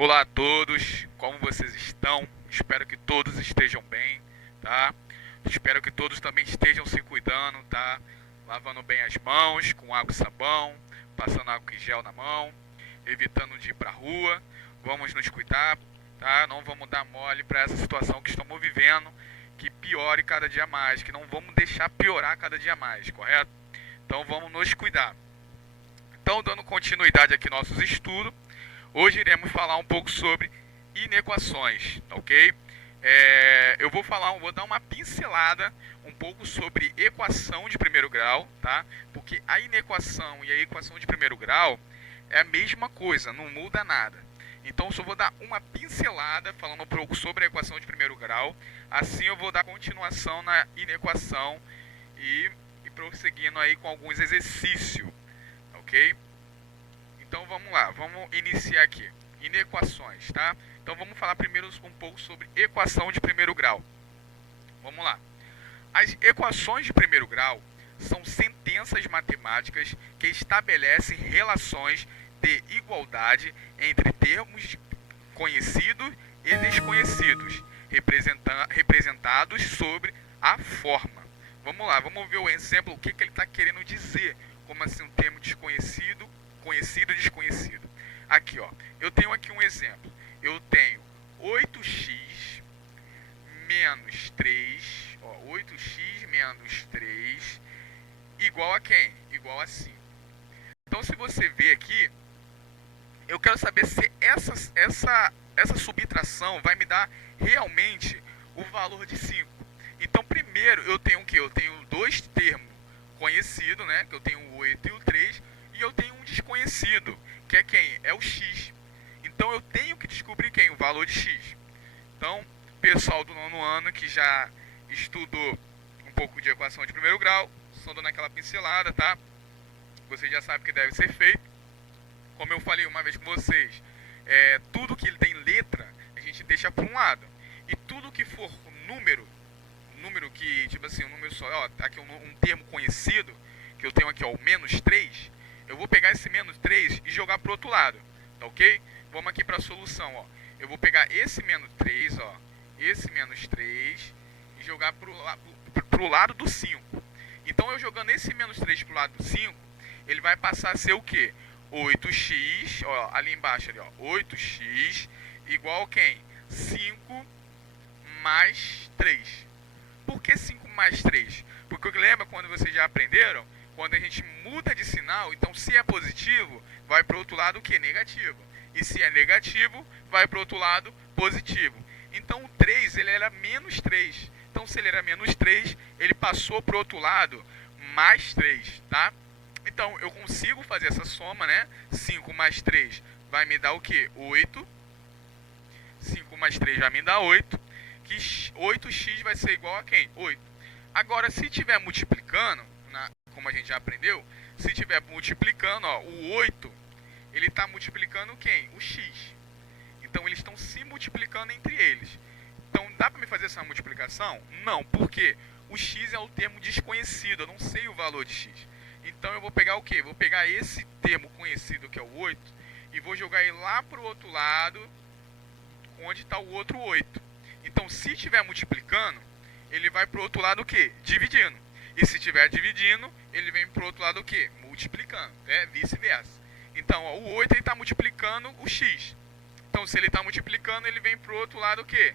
Olá a todos, como vocês estão? Espero que todos estejam bem, tá? Espero que todos também estejam se cuidando, tá? Lavando bem as mãos com água e sabão, passando álcool em gel na mão, evitando de ir pra rua. Vamos nos cuidar, tá? Não vamos dar mole para essa situação que estamos vivendo, que piore cada dia mais, que não vamos deixar piorar cada dia mais, correto? Então vamos nos cuidar. Então, dando continuidade aqui aos nossos estudos, hoje iremos falar um pouco sobre inequações, tá ok? Eu vou dar uma pincelada um pouco sobre equação de primeiro grau, tá? Porque a inequação e a equação de primeiro grau é a mesma coisa, não muda nada. Então, eu só vou dar uma pincelada falando um pouco sobre a equação de primeiro grau. Assim, eu vou dar continuação na inequação e prosseguindo aí com alguns exercícios, ok? Então vamos lá, vamos iniciar aqui. Inequações, tá? Então vamos falar primeiro um pouco sobre equação de primeiro grau. Vamos lá. As equações de primeiro grau são sentenças matemáticas que estabelecem relações de igualdade entre termos conhecidos e desconhecidos, representados sobre a forma. Vamos lá, vamos ver o exemplo, o que ele está querendo dizer. Como assim um termo desconhecido, conhecido e desconhecido. Aqui, ó, eu tenho aqui um exemplo. Eu tenho 8x menos 3, ó, 8x menos 3 igual a quem? Igual a 5. Então, se você ver aqui, eu quero saber se essa subtração vai me dar realmente o valor de 5. Então, primeiro, eu tenho o quê? Eu tenho dois termos conhecidos, né? Que eu tenho o 8 e o 3, e eu tenho um desconhecido, que é quem? É o x. Então, eu tenho que descobrir quem? O valor de x. Então, pessoal do nono ano que já estudou um pouco de equação de primeiro grau, só dando aquela pincelada, tá? Você já sabe que deve ser feito. Como eu falei uma vez com vocês, tudo que ele tem letra, a gente deixa para um lado. E tudo que for número que, tipo assim, um número só, ó, tá aqui um termo conhecido, que eu tenho aqui, ó, o menos 3, eu vou pegar esse menos 3 e jogar pro outro lado, tá ok? Vamos aqui para a solução, ó. Eu vou pegar esse menos 3, ó, esse menos 3 e jogar pro lado do 5. Então, eu jogando esse menos 3 pro lado do 5, ele vai passar a ser o quê? 8x, ó, ali embaixo, ali, ó, 8x igual a quem? 5 mais 3. Por que 5 mais 3? Porque lembra quando vocês já aprenderam? Quando a gente muda de sinal, então se é positivo, vai para o outro lado o que? Negativo. E se é negativo, vai para o outro lado positivo. Então o 3 ele era menos 3. Então se ele era menos 3, ele passou para o outro lado mais 3, tá? Então eu consigo fazer essa soma, né? 5 mais 3 vai me dar o que? 8. 5 mais 3 vai me dar 8. Que 8x vai ser igual a quem? 8. Agora, se estiver multiplicando, como a gente já aprendeu, se estiver multiplicando, ó, o 8, ele está multiplicando quem? O x. Então, eles estão se multiplicando entre eles. Então, dá para me fazer essa multiplicação? Não, porque o x é o termo desconhecido, eu não sei o valor de x. Então, eu vou pegar o quê? Vou pegar esse termo conhecido, que é o 8, e vou jogar ele lá para o outro lado, onde está o outro 8. Então, se estiver multiplicando, ele vai para o outro lado o quê? Dividindo. E se estiver dividindo, ele vem para o outro lado o quê? Multiplicando. Vice-versa. Então, ó, o 8 está multiplicando o x. Então, se ele está multiplicando, ele vem para o outro lado o quê?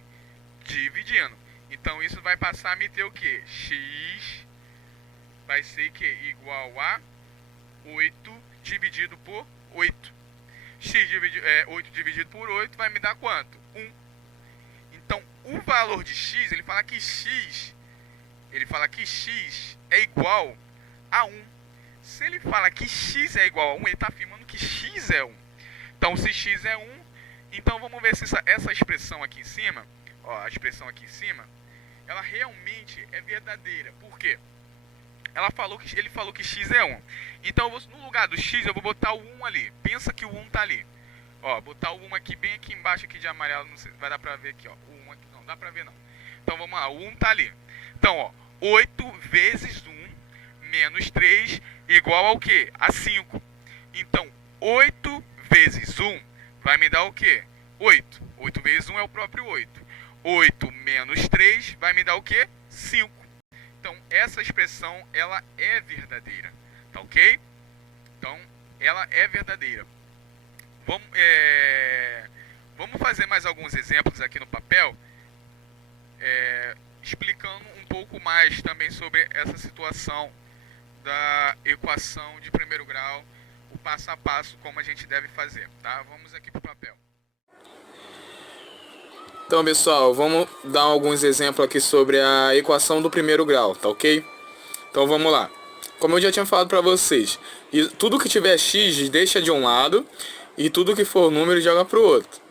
Dividindo. Então, isso vai passar a me ter o quê? X vai ser que igual a 8 dividido por 8. 8 dividido por 8 vai me dar quanto? 1. Então, o valor de x, ele fala que x é igual a 1. Se ele fala que x é igual a 1, ele está afirmando que x é 1. Então, se x é 1, então vamos ver se essa expressão aqui em cima, ó, a expressão aqui em cima, ela realmente é verdadeira. Por quê? Ele falou que x é 1. Então, no lugar do x, eu vou botar o 1 ali. Pensa que o 1 está ali. Ó, botar o 1 aqui, bem aqui embaixo aqui de amarelo, não sei, vai dar pra ver aqui, ó. O 1 aqui, não dá pra ver não. Então vamos lá, o 1 tá ali. Então, ó, 8 vezes 1 menos 3 igual ao quê? A 5. Então, 8 vezes 1 vai me dar o quê? 8. 8 vezes 1 é o próprio 8. 8 menos 3 vai me dar o quê? 5. Então, essa expressão, ela é verdadeira. Tá ok? Então, ela é verdadeira. Vamos fazer mais alguns exemplos aqui no papel, explicando um pouco mais também sobre essa situação da equação de primeiro grau, o passo a passo como a gente deve fazer, tá? Vamos aqui para o papel. Então, pessoal, vamos dar alguns exemplos aqui sobre a equação do primeiro grau, tá ok? Então, vamos lá. Como eu já tinha falado para vocês, tudo que tiver x deixa de um lado e tudo que for número joga para o outro.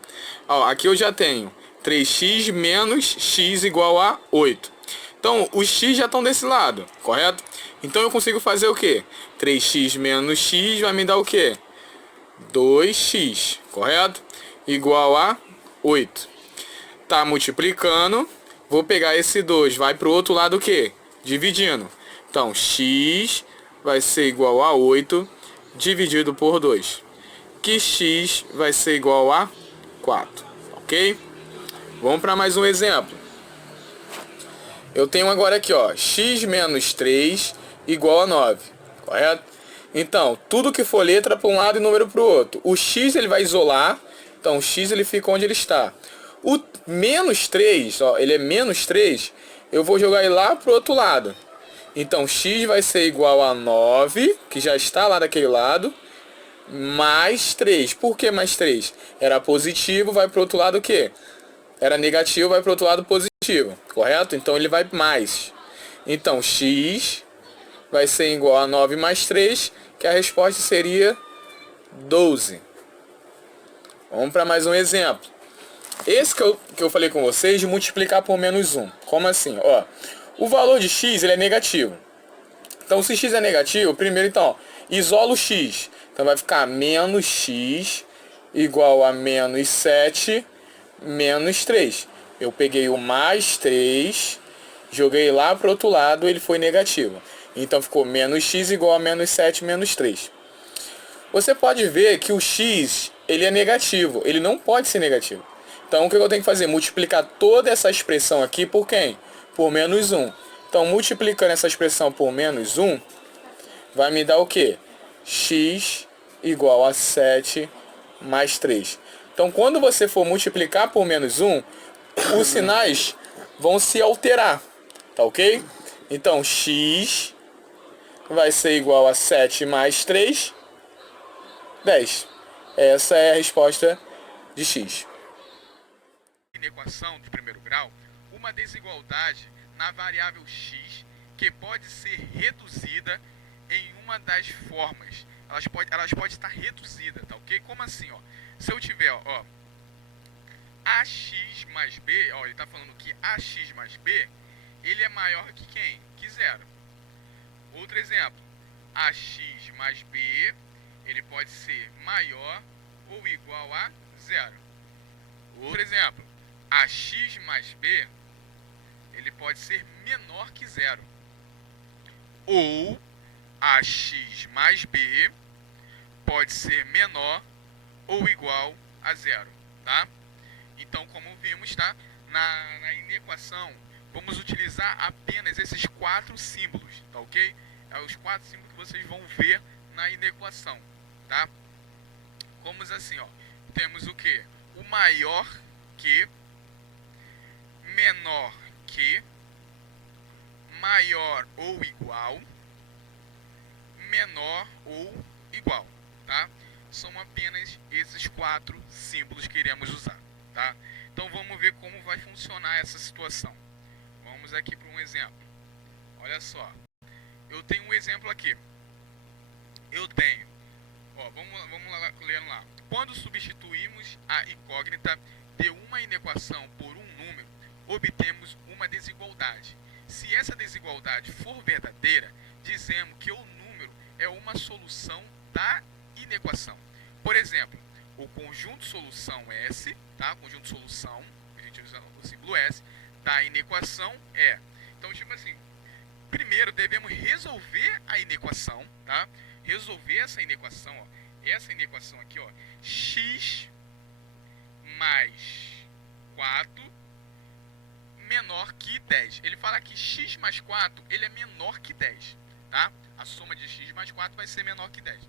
Ó, aqui eu já tenho 3x menos x igual a 8. Então, os x já estão desse lado, correto? Então, eu consigo fazer o quê? 3x menos x vai me dar o quê? 2x, correto? Igual a 8. Tá multiplicando, vou pegar esse 2, vai para o outro lado o quê? Dividindo. Então, x vai ser igual a 8 dividido por 2. Que x vai ser igual a 4, ok? Vamos para mais um exemplo. Eu tenho agora aqui, ó, x menos 3 igual a 9, correto? Então, tudo que for letra para um lado e número para o outro. O x ele vai isolar, então o x ele fica onde ele está. O menos 3, ó, ele é menos 3, eu vou jogar ele lá para o outro lado. Então, x vai ser igual a 9, que já está lá daquele lado, mais 3. Por que mais 3? Era positivo, vai para o outro lado o quê? Era negativo, vai para o outro lado positivo, correto? Então, ele vai mais. Então, x vai ser igual a 9 mais 3, que a resposta seria 12. Vamos para mais um exemplo. Esse que eu falei com vocês de multiplicar por menos 1. Como assim? Ó, o valor de x ele é negativo. Então, se x é negativo, primeiro, então, isola o x. Então, vai ficar menos x igual a menos 7 menos 3. Eu peguei o mais 3, joguei lá para o outro lado, ele foi negativo. Então, ficou menos x igual a menos 7 menos 3. Você pode ver que o x ele é negativo. Ele não pode ser negativo. Então, o que eu tenho que fazer? Multiplicar toda essa expressão aqui por quem? Por menos 1. Então, multiplicando essa expressão por menos 1, vai me dar o quê? X igual a 7 mais 3. Então, quando você for multiplicar por menos 1, os sinais vão se alterar, tá ok? Então, x vai ser igual a 7 mais 3, 10. Essa é a resposta de x. Na equação de primeiro grau, uma desigualdade na variável x que pode ser reduzida em uma das formas. Elas podem estar reduzidas, tá ok? Como assim, ó? Se eu tiver, ó, ax mais b, ó, ele está falando que ax mais b, ele é maior que quem? Que zero. Outro exemplo, ax mais b, ele pode ser maior ou igual a zero. Outro exemplo, ax mais b, ele pode ser menor que zero. Ou ax mais b pode ser menor ou igual a zero, tá? Então, como vimos, tá? Na inequação, vamos utilizar apenas esses 4 símbolos, tá ok? É os 4 símbolos que vocês vão ver na inequação, tá? Como assim, ó, temos o que? O maior que, menor que, maior ou igual, menor ou igual, tá? São apenas esses 4 símbolos que iremos usar, tá? Então vamos ver como vai funcionar essa situação. Vamos aqui para um exemplo. Olha só, eu tenho um exemplo aqui. Eu tenho, ó, vamos lá, lendo lá. Quando substituímos a incógnita de uma inequação por um número, obtemos uma desigualdade. Se essa desigualdade for verdadeira, dizemos que o número é uma solução da inequação. Por exemplo, o conjunto solução S, tá? Conjunto solução, a gente usa o símbolo S, da inequação é. Então, tipo assim, primeiro devemos resolver a inequação, tá? Resolver essa inequação, ó. Essa inequação aqui, ó, x mais que 10. Ele fala que x mais 4 ele é menor que 10, tá? A soma de x mais 4 vai ser menor que 10.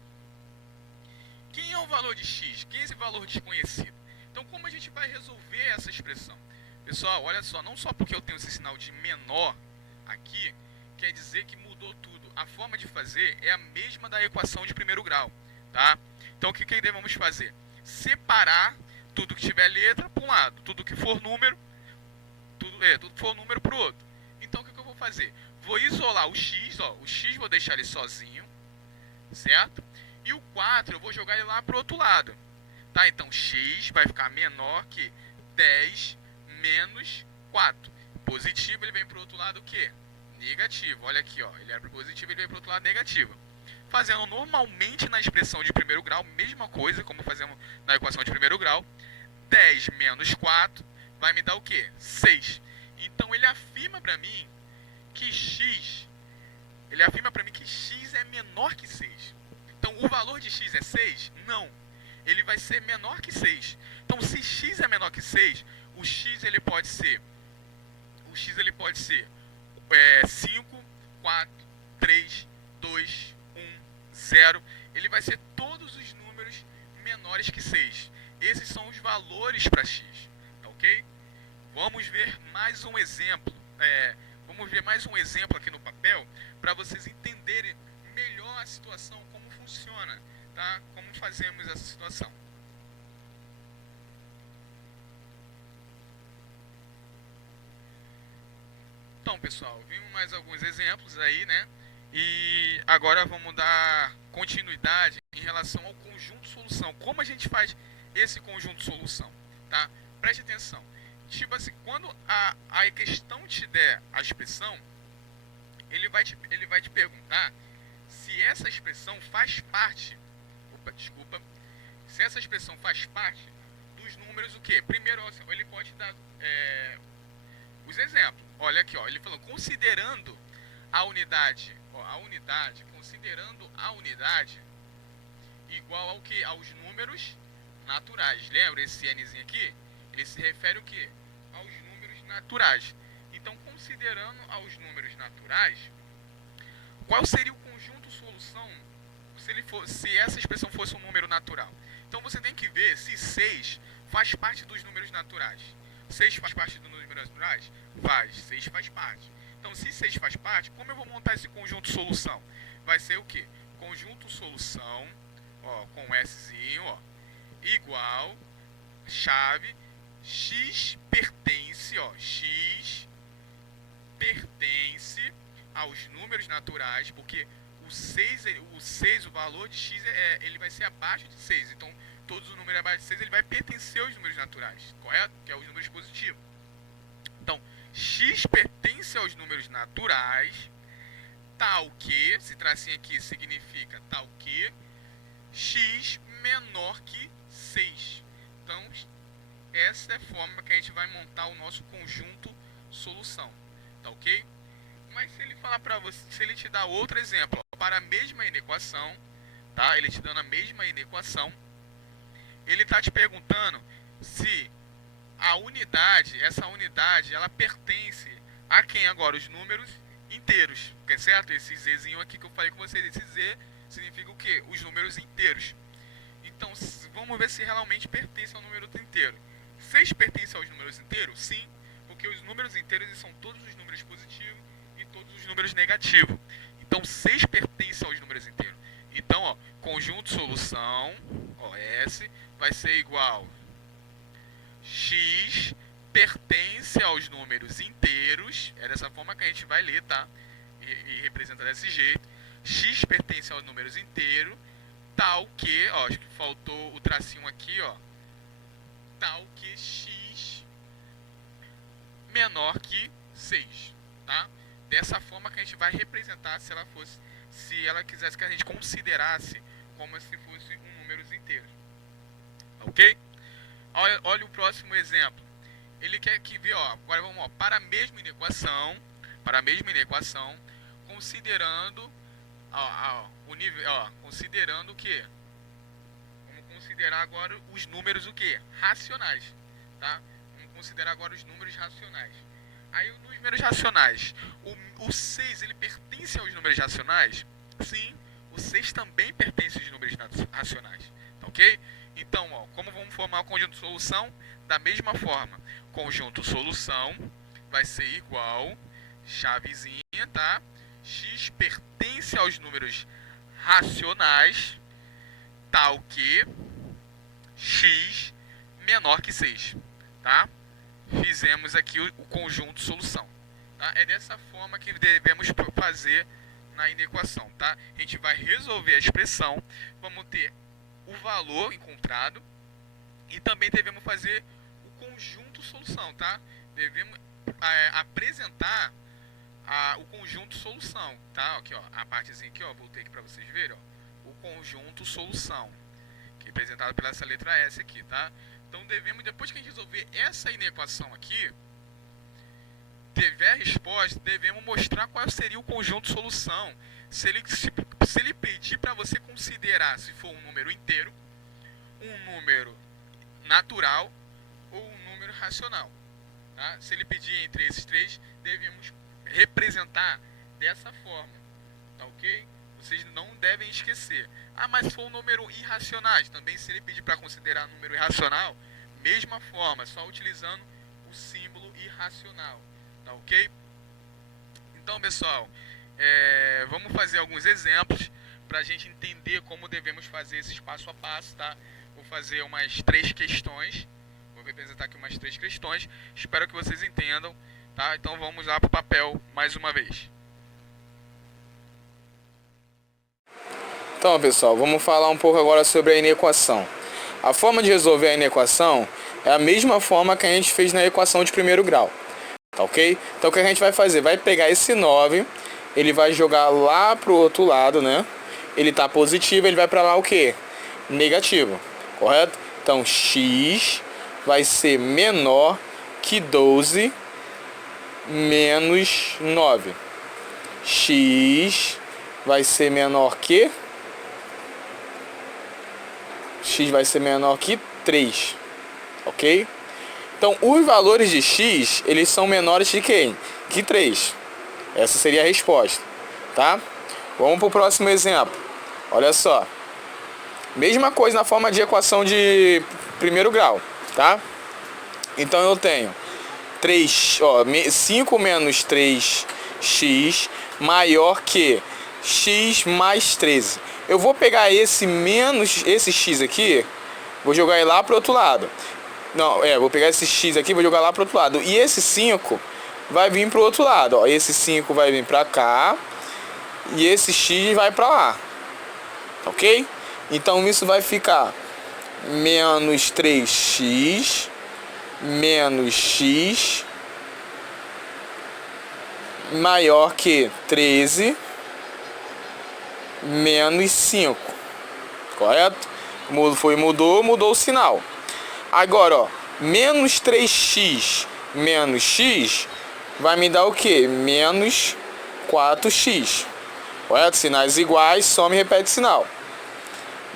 Quem é o valor de x? Quem é esse valor desconhecido? Então, como a gente vai resolver essa expressão? Pessoal, olha só, não só porque eu tenho esse sinal de menor aqui, quer dizer que mudou tudo. A forma de fazer é a mesma da equação de primeiro grau, tá? Então, o que devemos fazer? Separar tudo que tiver letra para um lado, tudo que for número, tudo que for número para o outro. Então, o que eu vou fazer? Vou isolar o x, ó, o x vou deixar ele sozinho, certo? E o 4 eu vou jogar ele lá para o outro lado, tá? Então, x vai ficar menor que 10 menos 4. Positivo, ele vem para o outro lado o quê? Negativo. Olha aqui, ó, ele era positivo, ele vem para o outro lado negativo. Fazendo normalmente na expressão de primeiro grau, mesma coisa como fazemos na equação de primeiro grau. 10 menos 4 vai me dar o quê? 6. Então ele afirma para mim que x é menor que 6. Então o valor de x é 6? Não. Ele vai ser menor que 6. Então se x é menor que 6, o x ele pode ser 5, 4, 3, 2, 1, 0. Ele vai ser todos os números menores que 6. Esses são os valores para x, tá ok? Vamos ver mais um exemplo. Vamos ver mais um exemplo aqui no papel para vocês entenderem melhor a situação, como funciona, tá? Como fazemos essa situação. Então, pessoal, vimos mais alguns exemplos aí, né? E agora vamos dar continuidade em relação ao conjunto solução. Como a gente faz esse conjunto solução, tá? Preste atenção. Tipo assim, quando a questão te der a expressão, ele vai te perguntar se essa expressão faz parte, se essa expressão faz parte dos números o quê? Primeiro, ele pode dar os exemplos. Olha aqui, ó, ele falou considerando a unidade, considerando a unidade igual ao que? Aos números naturais. Lembra esse nzinho aqui? Ele se refere o quê? Aos números naturais. Então, considerando aos números naturais, qual seria o conjunto solução se essa expressão fosse um número natural? Então, você tem que ver se 6 faz parte dos números naturais. 6 faz parte dos números naturais? Faz. 6 faz parte. Então, se 6 faz parte, como eu vou montar esse conjunto solução? Vai ser o quê? Conjunto solução, ó, com Szinho, ó, igual, chave, x pertence, ó, x pertence aos números naturais, porque o 6, o valor de x ele vai ser abaixo de 6. Então, todos os números abaixo de 6 ele vai pertencer aos números naturais, correto? Que é os números positivos. Então, x pertence aos números naturais, tal que, esse tracinho aqui significa tal que, x menor que 6. Então, essa é a forma que a gente vai montar o nosso conjunto solução, tá ok? Mas se ele falar para você, se ele te dá outro exemplo, ó, para a mesma inequação, tá? Ele te dando a mesma inequação, ele tá te perguntando se essa unidade, ela pertence a quem agora? Os números inteiros, certo? Esse zzinho aqui que eu falei com vocês, esse z significa o quê? Os números inteiros. Então, vamos ver se realmente pertence ao número inteiro. 6 pertence aos números inteiros? Sim, porque os números inteiros são todos os números positivos e todos os números negativos. Então, 6 pertence aos números inteiros. Então, ó, conjunto solução, ó, S, vai ser igual x pertence aos números inteiros. É dessa forma que a gente vai ler, tá? E representa desse jeito. X pertence aos números inteiros, tal que, ó, acho que faltou o tracinho aqui, ó, tal que x menor que 6, tá? Dessa forma que a gente vai representar se ela quisesse que a gente considerasse como se fosse um número inteiro, ok? Olha o próximo exemplo. Ele quer que ver, ó, agora vamos, ó, para a mesma inequação, considerando o nível, ó, considerando o que? Vamos considerar agora os números o que? Racionais, tá? Vamos considerar agora os números racionais. Aí nos números racionais, o 6 ele pertence aos números racionais? Sim, o 6 também pertence aos números racionais, tá ok? Então, ó, como vamos formar o conjunto solução? Da mesma forma, conjunto solução vai ser igual, chavezinha, tá? X pertence aos números racionais, tal que x menor que 6, tá? Fizemos aqui o conjunto solução, tá? É dessa forma que devemos fazer na inequação, tá? A gente vai resolver a expressão, vamos ter o valor encontrado e também devemos fazer o conjunto solução, tá? Devemos apresentar o conjunto solução, tá? Aqui, ó, a partezinha aqui, ó, voltei aqui para vocês verem, ó, o conjunto solução, que é representado pela essa letra S aqui, tá? Então devemos, depois que a gente resolver essa inequação aqui, tiver a resposta, devemos mostrar qual seria o conjunto solução. Se ele pedir para você considerar se for um número inteiro, um número natural ou um número racional, tá? Se ele pedir entre esses três, devemos representar dessa forma, tá ok? Vocês não devem esquecer. Ah, mas se for um número irracionais, também se ele pedir para considerar número irracional, mesma forma, só utilizando o símbolo irracional, tá ok? Então, pessoal, vamos fazer alguns exemplos para a gente entender como devemos fazer esses passo a passo, tá? Vou fazer umas 3 questões, vou representar aqui umas 3 questões, espero que vocês entendam, tá? Então vamos lá para o papel mais uma vez. Então, pessoal, vamos falar um pouco agora sobre a inequação. A forma de resolver a inequação é a mesma forma que a gente fez na equação de primeiro grau, tá ok? Então o que a gente vai fazer? Vai pegar esse 9, ele vai jogar lá pro outro lado, né? Ele tá positivo, ele vai para lá o quê? Negativo, correto? Então x vai ser menor que 12 menos 9. X vai ser menor que... x vai ser menor que 3, ok? Então, os valores de x, eles são menores de quem? Que 3. Essa seria a resposta, tá? Vamos para o próximo exemplo. Olha só. Mesma coisa na forma de equação de primeiro grau, tá? Então, eu tenho 5 menos 3x maior que x mais 13. Eu vou pegar esse x aqui, vou jogar ele lá pro outro lado. Não, vou pegar esse x aqui, vou jogar lá pro outro lado. E esse 5 vai vir pro outro lado, ó. Esse 5 vai vir pra cá e esse x vai pra lá. Ok? Então isso vai ficar menos 3x menos x maior que 13 menos 5, correto? Mudou o sinal. Agora, ó, menos 3x menos x vai me dar o que? Menos 4x, correto? Sinais iguais, soma e repete sinal.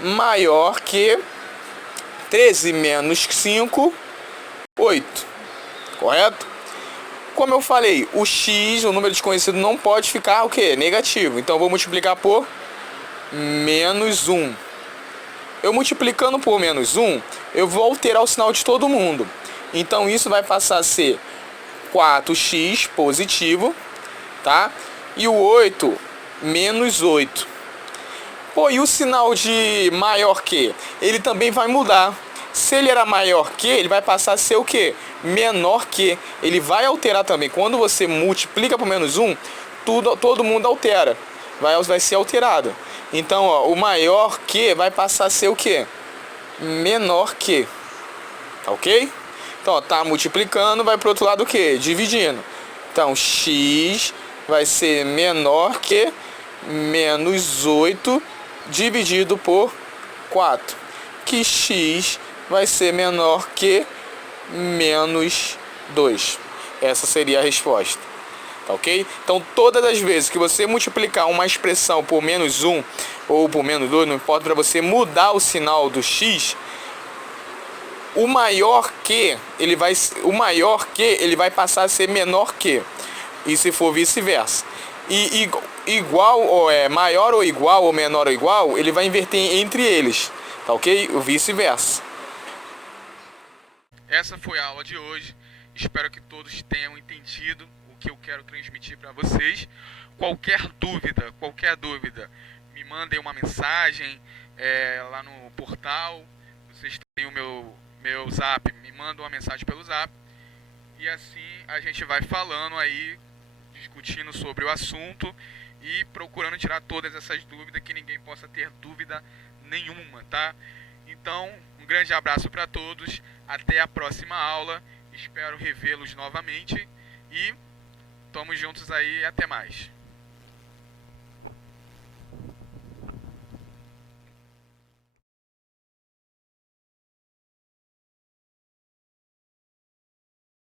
Maior que 13 menos 5, 8, correto? Como eu falei, o x, o número desconhecido, não pode ficar o que? Negativo. Então eu vou multiplicar por menos 1. Eu multiplicando por menos 1, eu vou alterar o sinal de todo mundo. Então isso vai passar a ser 4x positivo, tá? E o 8 menos 8. Pô, e o sinal de maior que? Ele também vai mudar. Se ele era maior que, ele vai passar a ser o que? Menor que. Ele vai alterar também. Quando você multiplica por menos 1, todo mundo altera. Vai ser alterado. Então, ó, o maior que vai passar a ser o que? Menor que. Ok? Então, ó, tá multiplicando, vai pro outro lado o que? Dividindo. Então, x vai ser menor que menos 8 dividido por 4. Que x vai ser menor que menos 2. Essa seria a resposta. Tá ok? Então, todas as vezes que você multiplicar uma expressão por menos 1 ou por menos 2, não importa, para você mudar o sinal do x, o maior que ele vai passar a ser menor que. E se for vice-versa. E igual, ou maior ou igual, ou menor ou igual, ele vai inverter entre eles, tá ok? O vice-versa. Essa foi a aula de hoje. Espero que todos tenham entendido o que eu quero transmitir para vocês. Qualquer dúvida, me mandem uma mensagem lá no portal. Vocês têm o meu zap, me mandam uma mensagem pelo zap. E assim a gente vai falando aí, discutindo sobre o assunto e procurando tirar todas essas dúvidas, que ninguém possa ter dúvida nenhuma, tá? Então, um grande abraço para todos, até a próxima aula, espero revê-los novamente e estamos juntos aí, até mais.